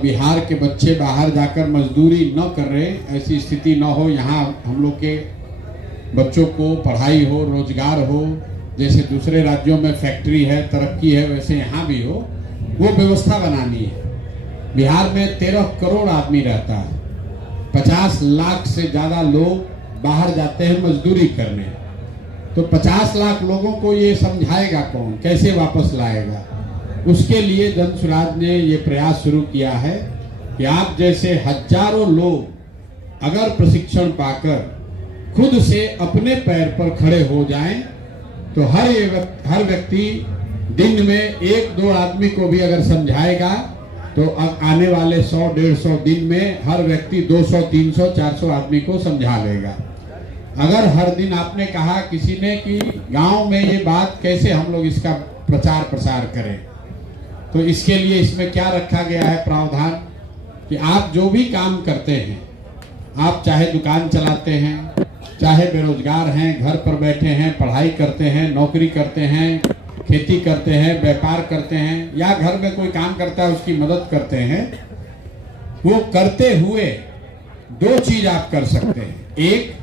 बिहार के बच्चे बाहर जाकर मजदूरी न कर रहे, ऐसी स्थिति न हो। यहाँ हम लोग के बच्चों को पढ़ाई हो, रोजगार हो, जैसे दूसरे राज्यों में फैक्ट्री है, तरक्की है, वैसे यहाँ भी हो, वो व्यवस्था बनानी है। बिहार में 13 करोड़ आदमी रहता है, 50 लाख से ज़्यादा लोग बाहर जाते हैं मजदूरी करने। तो 50 लाख लोगों को ये समझाएगा कौन, कैसे वापस लाएगा? उसके लिए जन सुराज ने ये प्रयास शुरू किया है कि आप जैसे हजारों लोग अगर प्रशिक्षण पाकर खुद से अपने पैर पर खड़े हो जाएं, तो हर व्यक्ति दिन में 1-2 आदमी को भी अगर समझाएगा तो आने वाले 100-150 दिन में हर व्यक्ति 200, 300, 400 आदमी को समझा लेगा। अगर हर दिन आपने कहा किसी ने कि गांव में ये बात कैसे हम लोग इसका प्रचार प्रसार करें, तो इसके लिए इसमें क्या रखा गया है प्रावधान कि आप जो भी काम करते हैं, आप चाहे दुकान चलाते हैं, चाहे बेरोजगार हैं, घर पर बैठे हैं, पढ़ाई करते हैं, नौकरी करते हैं, खेती करते हैं, व्यापार करते हैं, या घर में कोई काम करता है उसकी मदद करते हैं, वो करते हुए 2 चीज आप कर सकते हैं। एक,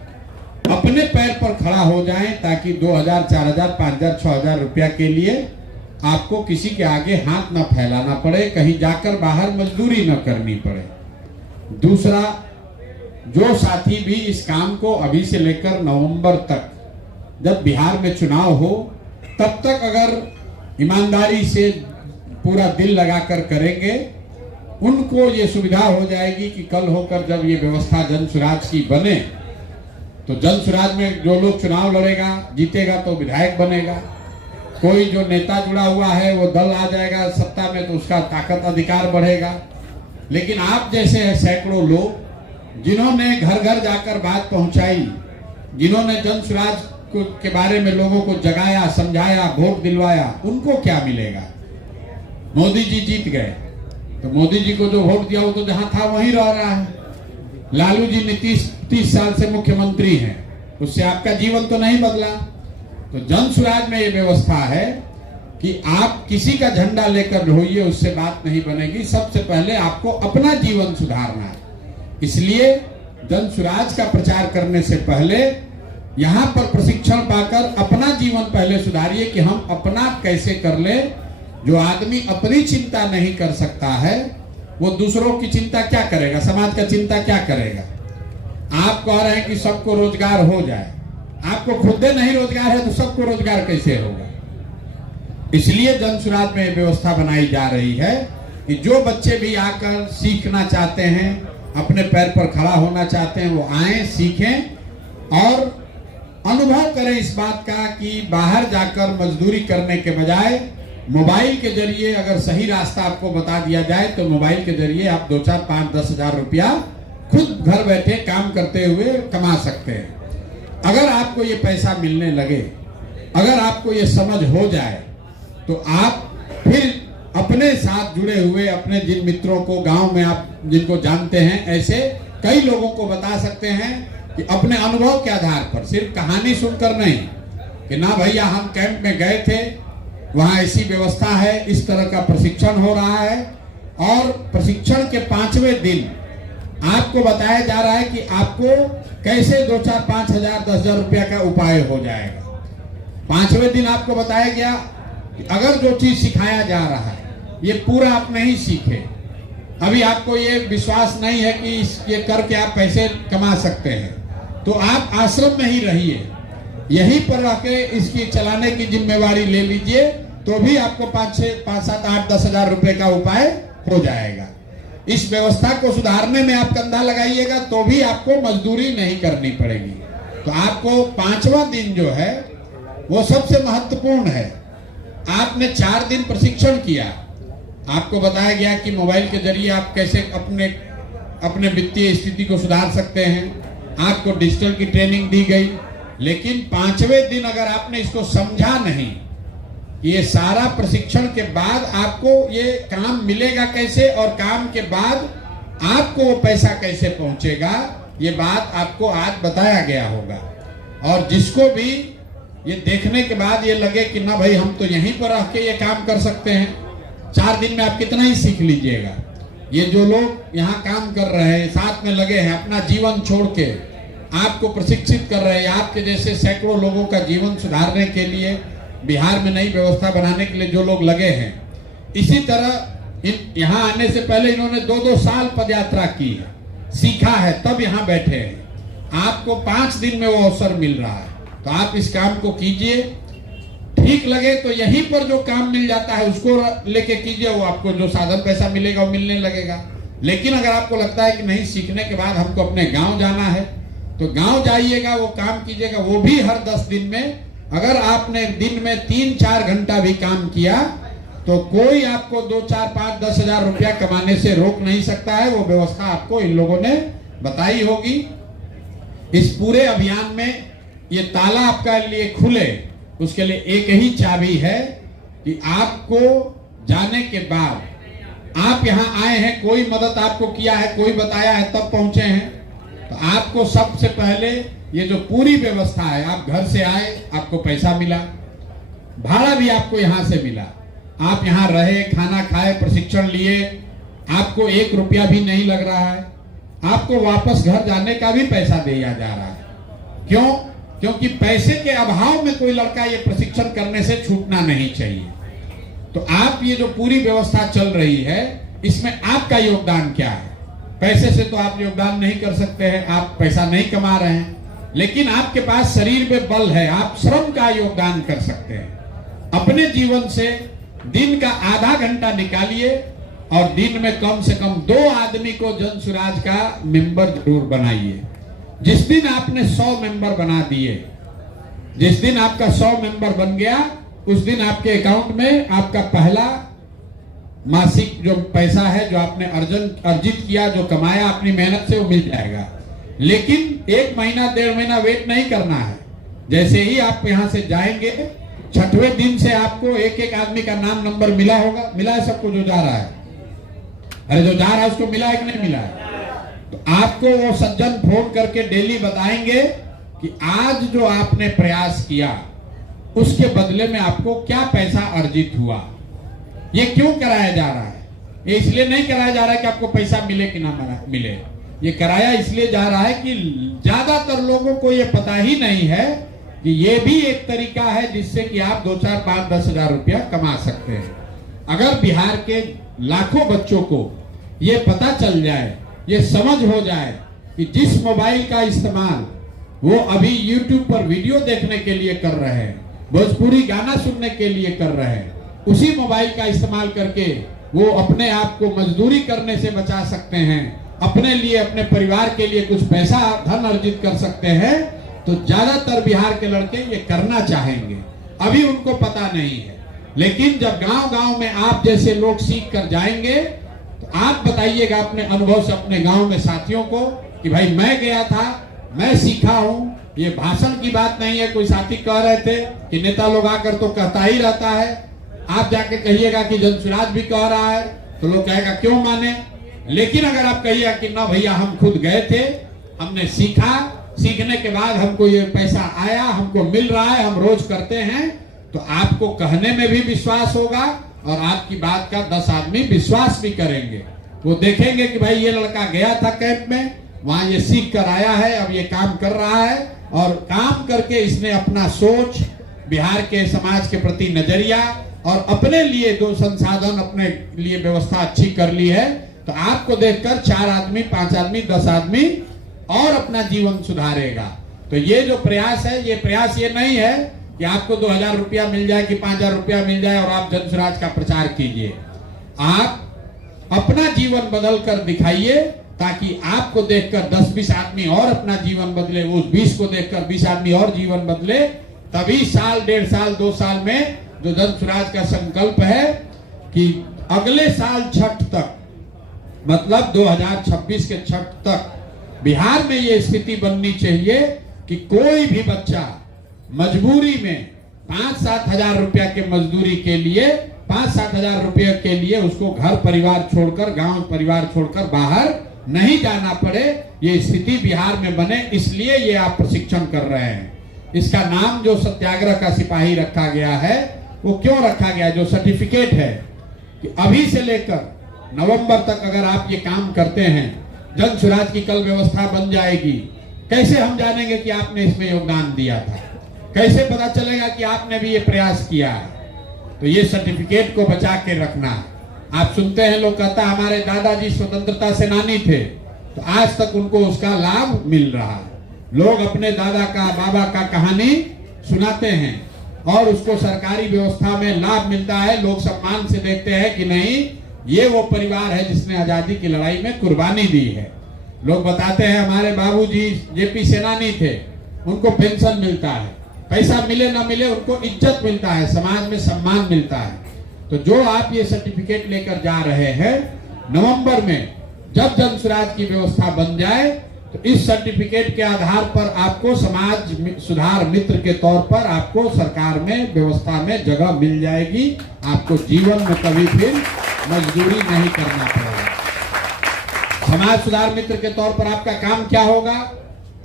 अपने पैर पर खड़ा हो जाएं ताकि 2000, 4000, 5000, 6000 रुपया के लिए आपको किसी के आगे हाथ न फैलाना पड़े, कहीं जाकर बाहर मजदूरी न करनी पड़े। दूसरा, जो साथी भी इस काम को अभी से लेकर नवंबर तक, जब बिहार में चुनाव हो तब तक अगर ईमानदारी से पूरा दिल लगाकर करेंगे, उनको ये सुविधा हो जाएगी कि कल होकर जब ये व्यवस्था जन सुराज की बने, तो जन सुराज में जो लोग चुनाव लड़ेगा, जीतेगा तो विधायक बनेगा। कोई जो नेता जुड़ा हुआ है वो दल आ जाएगा सत्ता में, तो उसका ताकत अधिकार बढ़ेगा। लेकिन आप जैसे सैकड़ों लोग जिन्होंने घर घर जाकर बात पहुंचाई, जिन्होंने जन सुराज के बारे में लोगों को जगाया, समझाया, वोट दिलवाया, उनको क्या मिलेगा? मोदी जी जीत गए तो मोदी जी को जो वोट दिया वो तो जहां था वहीं रह रहा है। लालू जी नीतीश 30 साल से मुख्यमंत्री हैं, उससे आपका जीवन तो नहीं बदला। तो जन सुराज में ये व्यवस्था है कि आप किसी का झंडा लेकर होइए, उससे बात नहीं बनेगी। सबसे पहले आपको अपना जीवन सुधारना है। इसलिए जन सुराज का प्रचार करने से पहले यहाँ पर प्रशिक्षण पाकर अपना जीवन पहले सुधारिए कि हम अपना कैसे कर ले। जो आदमी अपनी चिंता नहीं कर सकता है वो दूसरों की चिंता क्या करेगा, समाज का चिंता क्या करेगा? आप कह रहे हैं कि सबको रोजगार हो जाए, आपको खुद नहीं रोजगार है तो सबको रोजगार कैसे होगा? इसलिए जन सुराज में व्यवस्था बनाई जा रही है कि जो बच्चे भी आकर सीखना चाहते हैं, अपने पैर पर खड़ा होना चाहते हैं, वो आए, सीखें और अनुभव करें इस बात का कि बाहर जाकर मजदूरी करने के बजाय मोबाइल के जरिए अगर सही रास्ता आपको बता दिया जाए तो मोबाइल के जरिए आप 2, 4, 5, 10 हजार रुपया खुद घर बैठे काम करते हुए कमा सकते हैं। अगर आपको ये पैसा मिलने लगे, अगर आपको ये समझ हो जाए, तो आप फिर अपने साथ जुड़े हुए अपने जिन मित्रों को गांव में आप जिनको जानते हैं, ऐसे कई लोगों को बता सकते हैं कि अपने अनुभव के आधार पर, सिर्फ कहानी सुनकर नहीं कि ना भैया हम कैंप में गए थे, वहां ऐसी व्यवस्था है, इस तरह का प्रशिक्षण हो रहा है, और प्रशिक्षण के 5वें दिन आपको बताया जा रहा है कि आपको कैसे 2, 4, 5 हजार, 10 हजार रुपया का उपाय हो जाएगा। 5वें दिन आपको बताया गया कि अगर जो चीज सिखाया जा रहा है ये पूरा आप नहीं सीखे, अभी आपको ये विश्वास नहीं है कि ये करके आप पैसे कमा सकते हैं, तो आप आश्रम में ही रहिए, यहीं पर रह के इसकी चलाने की जिम्मेवारी ले लीजिए, तो भी आपको 5, 7, 8, 10 हजार रुपए का उपाय हो जाएगा। इस व्यवस्था को सुधारने में आप कंधा लगाइएगा तो भी आपको मजदूरी नहीं करनी पड़ेगी। तो आपको 5वां दिन जो है वो सबसे महत्वपूर्ण है। आपने 4 दिन प्रशिक्षण किया, आपको बताया गया कि मोबाइल के जरिए आप कैसे अपने वित्तीय स्थिति को सुधार सकते हैं, आपको डिजिटल की ट्रेनिंग दी गई। लेकिन 5वें दिन अगर आपने इसको समझा नहीं, ये सारा प्रशिक्षण के बाद आपको ये काम मिलेगा कैसे और काम के बाद आपको वो पैसा कैसे पहुंचेगा, ये बात आपको आज बताया गया होगा। और जिसको भी ये देखने के बाद ये लगे कि ना भाई हम तो यहीं पर रह के ये काम कर सकते हैं, 4 दिन में आप कितना ही सीख लीजिएगा, ये जो लोग यहाँ काम कर रहे हैं, साथ में लगे हैं, अपना जीवन छोड़ के आपको प्रशिक्षित कर रहे हैं, आपके जैसे सैकड़ों लोगों का जीवन सुधारने के लिए, बिहार में नई व्यवस्था बनाने के लिए जो लोग लगे हैं, इसी तरह यहाँ आने से पहले इन्होंने 2-2 साल पदयात्रा की है, सीखा है, तब यहाँ बैठे हैं। आपको 5 दिन में वो अवसर मिल रहा है, तो आप इस काम को कीजिए। ठीक लगे तो यहीं पर जो काम मिल जाता है उसको लेके कीजिए, वो आपको जो साधन पैसा मिलेगा वो मिलने लगेगा। लेकिन अगर आपको लगता है कि नहीं, सीखने के बाद हमको अपने गांव जाना है, तो गांव जाइएगा, वो काम कीजिएगा, वो भी हर 10 दिन में। अगर आपने दिन में 3-4 घंटा भी काम किया तो कोई आपको 2, 4, 5, 10 हजार रुपया कमाने से रोक नहीं सकता है। वो व्यवस्था आपको इन लोगों ने बताई होगी। इस पूरे अभियान में ये ताला आपका लिए खुले, उसके लिए एक ही चाबी है कि आपको जाने के बाद आप यहाँ आए हैं, कोई मदद आपको किया है, कोई बताया है, तब पहुंचे हैं, तो आपको सबसे पहले ये जो पूरी व्यवस्था है, आप घर से आए, आपको पैसा मिला, भाड़ा भी आपको यहाँ से मिला, आप यहाँ रहे, खाना खाए, प्रशिक्षण लिए, आपको 1 रुपया भी नहीं लग रहा है, आपको वापस घर जाने का भी पैसा दिया जा रहा है। क्यों? क्योंकि पैसे के अभाव में कोई लड़का ये प्रशिक्षण करने से छूटना नहीं चाहिए। तो आप ये जो पूरी व्यवस्था चल रही है, इसमें आपका योगदान क्या है? पैसे से तो आप योगदान नहीं कर सकते हैं, आप पैसा नहीं कमा रहे हैं, लेकिन आपके पास शरीर में बल है, आप श्रम का योगदान कर सकते हैं। अपने जीवन से दिन का आधा घंटा निकालिए और दिन में कम से कम 2 आदमी को जन सुराज का मेंबर जरूर बनाइए। जिस दिन आपने 100 मेंबर बना दिए, जिस दिन आपका 100 मेंबर बन गया, उस दिन आपके अकाउंट में आपका पहला मासिक जो पैसा है, जो आपने अर्जित किया, जो कमाया अपनी मेहनत से, वो मिल जाएगा। लेकिन 1 महीना 1.5 महीना वेट नहीं करना है। जैसे ही आप यहाँ से जाएंगे, 6वें दिन से आपको एक आदमी का नाम नंबर मिला होगा। मिला है सबको जो जा रहा है? अरे जो जा रहा है उसको मिला है कि नहीं मिला है? तो आपको वो सज्जन फोन करके डेली बताएंगे कि आज जो आपने प्रयास किया उसके बदले में आपको क्या पैसा अर्जित हुआ। ये क्यों कराया जा रहा है? ये इसलिए नहीं कराया जा रहा है कि आपको पैसा मिले कि ना मिले, ये कराया इसलिए जा रहा है कि ज्यादातर लोगों को ये पता ही नहीं है कि ये भी एक तरीका है जिससे कि आप 2, 4, 5, 10 हजार रुपया कमा सकते हैं। अगर बिहार के लाखों बच्चों को ये पता चल जाए, ये समझ हो जाए कि जिस मोबाइल का इस्तेमाल वो अभी YouTube पर वीडियो देखने के लिए कर रहे हैं, भोजपुरी गाना सुनने के लिए कर रहे हैं, उसी मोबाइल का इस्तेमाल करके वो अपने आप को मजदूरी करने से बचा सकते हैं, अपने लिए, अपने परिवार के लिए कुछ पैसा धन अर्जित कर सकते हैं, तो ज्यादातर बिहार के लड़के ये करना चाहेंगे। अभी उनको पता नहीं है, लेकिन जब गांव-गांव में आप जैसे लोग सीख कर जाएंगे, तो आप बताइएगा अपने अनुभव से अपने गांव में साथियों को कि भाई मैं गया था, मैं सीखा हूं। ये भाषण की बात नहीं है। कोई साथी कह रहे थे कि नेता लोग आकर तो कहता ही रहता है, आप जाके कहिएगा कि जनसुराज भी कह रहा है, तो लोग कहेगा क्यों माने। लेकिन अगर आप कहिएगा कि ना भैया हम खुद गए थे, हमने सीखा, सीखने के बाद हमको ये पैसा आया, हमको मिल रहा है, हम रोज करते हैं, तो आपको कहने में भी विश्वास होगा और आपकी बात का 10 आदमी विश्वास भी करेंगे। वो देखेंगे कि भाई ये लड़का गया था कैंप में, वहां ये सीख कर आया है, अब ये काम कर रहा है और काम करके इसने अपना सोच, बिहार के समाज के प्रति नजरिया और अपने लिए जो संसाधन, अपने लिए व्यवस्था अच्छी कर ली है। तो आपको देखकर 4 आदमी, 5 आदमी, 10 आदमी और अपना जीवन सुधारेगा। तो ये जो प्रयास है, ये प्रयास ये नहीं है कि आपको 2000 रुपया मिल जाए कि 5000 रुपया मिल जाए और आप जनसुराज का प्रचार कीजिए। आप अपना जीवन बदल कर दिखाइए ताकि आपको देखकर 10-20 आदमी और अपना जीवन बदले, उस 20 को देखकर 20 आदमी और जीवन बदले। तभी साल, 1.5 साल, 2 साल में जो जनसुराज का संकल्प है कि अगले साल छठ तक, मतलब 2026 के छठ तक बिहार में ये स्थिति बननी चाहिए कि कोई भी बच्चा मजबूरी में 5-7 हजार रुपया के मजदूरी के लिए, 5-7 हजार रुपये के लिए उसको घर परिवार छोड़कर, गांव परिवार छोड़कर बाहर नहीं जाना पड़े। ये स्थिति बिहार में बने, इसलिए ये आप प्रशिक्षण कर रहे हैं। इसका नाम जो सत्याग्रह का सिपाही रखा गया है, वो क्यों रखा गया? जो सर्टिफिकेट है कि अभी से लेकर नवंबर तक अगर आप ये काम करते हैं, जन स्वराज की कल व्यवस्था बन जाएगी। कैसे हम जानेंगे कि आपने इसमें योगदान दिया था? कैसे पता चलेगा कि आपने भी ये प्रयास किया है? तो ये सर्टिफिकेट को बचा के रखना। आप सुनते हैं लोग कहता है हमारे दादाजी स्वतंत्रता सेनानी थे, तो आज तक उनको उसका लाभ मिल रहा है। लोग अपने दादा का बाबा का कहानी सुनाते हैं और उसको सरकारी व्यवस्था में लाभ मिलता है। लोग सम्मान से देखते हैं कि नहीं, ये वो परिवार है जिसने आजादी की लड़ाई में कुर्बानी दी है। लोग बताते हैं हमारे बाबूजी जेपी सेनानी थे, उनको पेंशन मिलता है, पैसा मिले ना मिले उनको इज्जत मिलता है, समाज में सम्मान मिलता है। तो जो आप ये सर्टिफिकेट लेकर जा रहे हैं, नवंबर में जब जन स्वराज की व्यवस्था बन जाए तो इस सर्टिफिकेट के आधार पर आपको समाज सुधार मित्र के तौर पर आपको सरकार में व्यवस्था में जगह मिल जाएगी। आपको जीवन में कभी फिर मजदूरी नहीं करना पड़ेगा। समाज सुधार मित्र के तौर पर आपका काम क्या होगा?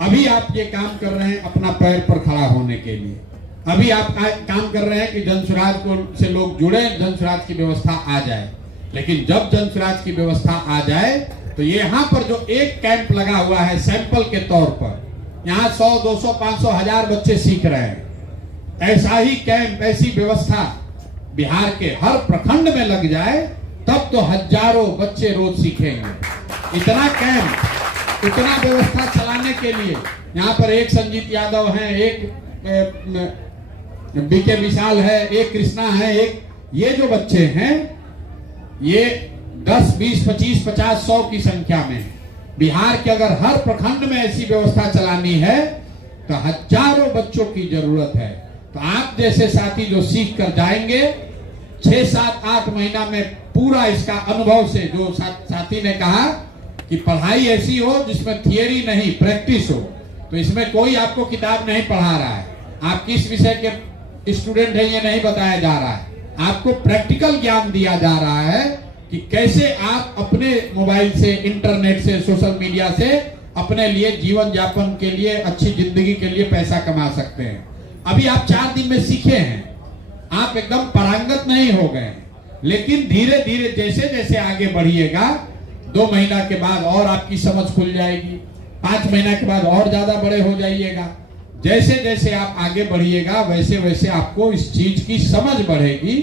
अभी आप ये काम कर रहे हैं अपना पैर पर खड़ा होने के लिए। अभी आप काम कर रहे हैं कि जन स्वराज को से लोग जुड़े, जन स्वराज की व्यवस्था आ जाए। लेकिन जब जन स्वराज की व्यवस्था आ जाए तो यहाँ पर जो एक कैंप लगा हुआ है सैंपल के तौर पर, यहाँ 100, 200, 500, 1000 बच्चे सीख रहे हैं। ऐसा ही कैंप, ऐसी व्यवस्था बिहार के हर प्रखंड में लग जाए तब तो हजारों बच्चे रोज सीखेंगे। इतना कैंप, इतना व्यवस्था चलाने के लिए यहाँ पर एक संजीत यादव है, एक बीके विशाल है, एक कृष्णा है, एक ये जो बच्चे हैं ये 10, 20, 25, 50, 100 की संख्या में बिहार के अगर हर प्रखंड में ऐसी व्यवस्था चलानी है तो हजारों बच्चों की जरूरत है। तो आप जैसे साथी जो सीख कर जाएंगे 6, 7, 8 महीना में पूरा इसका अनुभव से, जो साथी ने कहा कि पढ़ाई ऐसी हो जिसमें थियरी नहीं प्रैक्टिस हो, तो इसमें कोई आपको किताब नहीं पढ़ा रहा है, आप किस विषय के स्टूडेंट हैं ये नहीं बताया जा रहा है, आपको प्रैक्टिकल ज्ञान दिया जा रहा है कि कैसे आप अपने मोबाइल से, इंटरनेट से, सोशल मीडिया से अपने लिए जीवन यापन के लिए, अच्छी जिंदगी के लिए पैसा कमा सकते हैं। अभी आप 4 दिन में सीखे हैं, आप एकदम पारंगत नहीं हो गए, लेकिन धीरे धीरे जैसे जैसे आगे बढ़िएगा 2 महीना के बाद और आपकी समझ खुल जाएगी, 5 महीना के बाद और ज्यादा बड़े हो जाइएगा। जैसे जैसे आप आगे बढ़िएगा वैसे वैसे आपको इस चीज की समझ बढ़ेगी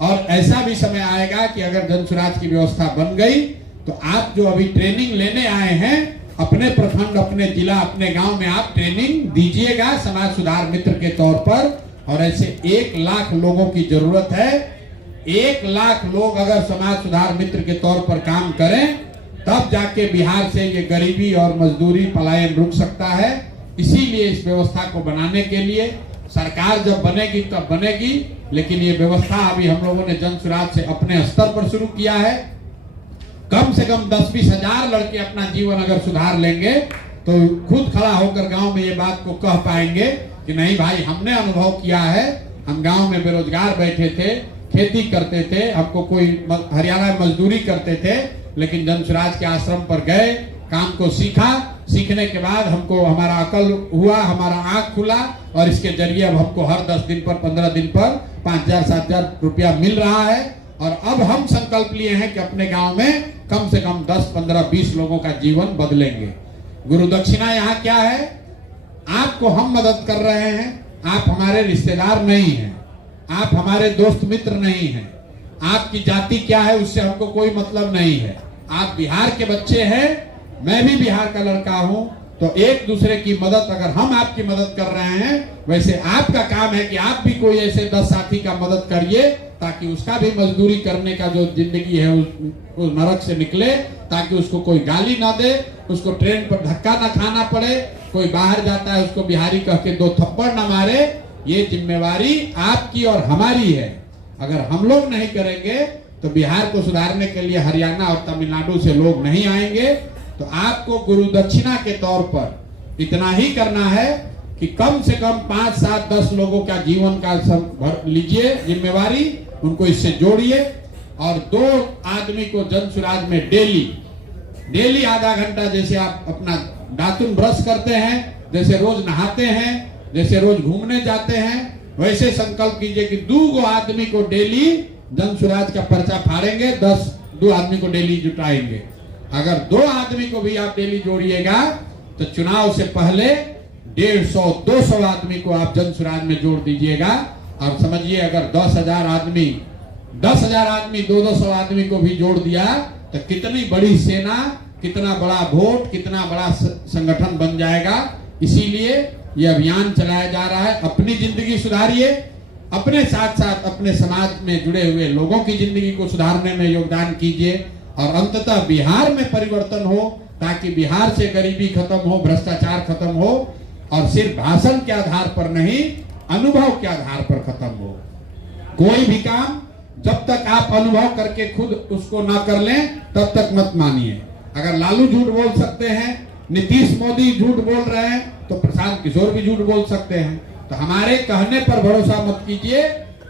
और ऐसा भी समय आएगा कि अगर जन स्वराज की व्यवस्था बन गई तो आप जो अभी ट्रेनिंग लेने आए हैं अपने प्रखंड, अपने जिला, अपने गांव में आप ट्रेनिंग दीजिएगा समाज सुधार मित्र के तौर पर। और ऐसे 1 लाख लोगों की जरूरत है। 1 लाख लोग अगर समाज सुधार मित्र के तौर पर काम करें तब जाके बिहार से ये गरीबी और मजदूरी पलायन रुक सकता है। इसीलिए इस व्यवस्था को बनाने के लिए सरकार जब बनेगी तब बनेगी, लेकिन ये व्यवस्था अभी हम लोगों ने जन स्वराज से अपने स्तर पर शुरू किया है। कम से कम 10-20 हजार लड़के अपना जीवन अगर सुधार लेंगे तो खुद खड़ा होकर गांव में ये बात को कह पाएंगे कि नहीं भाई, हमने अनुभव किया है, हम गांव में बेरोजगार बैठे थे, खेती करते थे, हमको कोई हरियाणा में मजदूरी करते थे, लेकिन जन स्वराज के आश्रम पर गए, काम को सीखा, सीखने के बाद हमको हमारा अकल हुआ, हमारा आंख खुला और इसके जरिए अब हमको हर 10 दिन पर, 15 दिन पर 5,000-7,000 रुपया मिल रहा है। और अब हम संकल्प लिए हैं कि अपने गांव में कम से कम 10, 15, 20 लोगों का जीवन बदलेंगे। गुरु दक्षिणा यहाँ क्या है? आपको हम मदद कर रहे हैं, आप हमारे रिश्तेदार नहीं हैं, आप हमारे दोस्त मित्र नहीं हैं, आपकी जाति क्या है उससे हमको कोई मतलब नहीं है। आप बिहार के बच्चे हैं, मैं भी बिहार का लड़का हूं, तो एक दूसरे की मदद, अगर हम आपकी मदद कर रहे हैं वैसे आपका काम है कि आप भी कोई ऐसे 10 साथी का मदद करिए ताकि उसका भी मजदूरी करने का जो जिंदगी है उस नरक से निकले, ताकि उसको कोई गाली ना दे, उसको ट्रेन पर धक्का ना खाना पड़े, कोई बाहर जाता है उसको बिहारी कह के 2 थप्पड़ ना मारे। ये जिम्मेवारी आपकी और हमारी है। अगर हम लोग नहीं करेंगे तो बिहार को सुधारने के लिए हरियाणा और तमिलनाडु से लोग नहीं आएंगे। तो आपको गुरु दक्षिणा के तौर पर इतना ही करना है कि कम से कम 5, 7, 10 लोगों का जीवन का सब लीजिए जिम्मेवारी, उनको इससे जोड़िए और 2 आदमी को जन स्वराज में डेली आधा घंटा, जैसे आप अपना दातुन ब्रश करते हैं, जैसे रोज नहाते हैं, जैसे रोज घूमने जाते हैं, वैसे संकल्प कीजिए कि 2 आदमी को डेली जन स्वराज का पर्चा फाड़ेंगे, 10 2 आदमी को डेली जुटाएंगे। अगर 2 आदमी को भी आप डेली जोड़िएगा तो चुनाव से पहले 150-200 आदमी को आप जन सुराज में जोड़ दीजिएगा। और समझिए अगर 10,000 आदमी 200 आदमी को भी जोड़ दिया तो कितनी बड़ी सेना, कितना बड़ा वोट, कितना बड़ा संगठन बन जाएगा। इसीलिए यह अभियान चलाया जा रहा है। अपनी जिंदगी सुधारिए, अपने साथ साथ अपने समाज में जुड़े हुए लोगों की जिंदगी को सुधारने में योगदान कीजिए और अंततः बिहार में परिवर्तन हो, ताकि बिहार से गरीबी खत्म हो, भ्रष्टाचार खत्म हो और सिर्फ भाषण के आधार पर नहीं, अनुभव के आधार पर खत्म हो। कोई भी काम जब तक आप अनुभव करके खुद उसको ना कर लें तब तक मत मानिए। अगर लालू झूठ बोल सकते हैं, नीतीश मोदी झूठ बोल रहे हैं, तो प्रशांत किशोर भी झूठ बोल सकते हैं। तो हमारे कहने पर भरोसा मत कीजिए,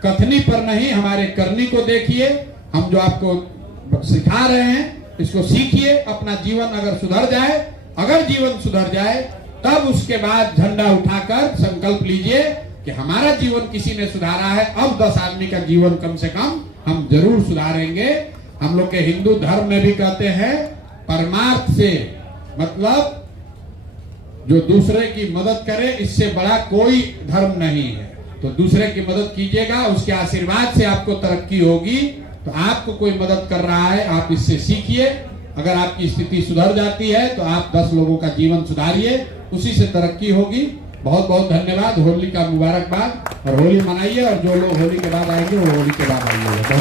कथनी पर नहीं, हमारे करनी को देखिए। हम जो आपको सिखा रहे हैं इसको सीखिए। अपना जीवन अगर सुधर जाए, अगर जीवन सुधर जाए तब उसके बाद झंडा उठाकर संकल्प लीजिए कि हमारा जीवन किसी ने सुधारा है, अब 10 आदमी का जीवन कम से कम हम जरूर सुधारेंगे। हम लोग के हिंदू धर्म में भी कहते हैं परमार्थ से मतलब जो दूसरे की मदद करे, इससे बड़ा कोई धर्म नहीं है। तो दूसरे की मदद कीजिएगा, उसके आशीर्वाद से आपको तरक्की होगी। तो आपको कोई मदद कर रहा है, आप इससे सीखिए। अगर आपकी स्थिति सुधर जाती है तो आप 10 लोगों का जीवन सुधारिए, उसी से तरक्की होगी। बहुत बहुत धन्यवाद। होली का मुबारकबाद और होली मनाइए। और जो लोग होली के बाद आएंगे वो होली के बाद आइए।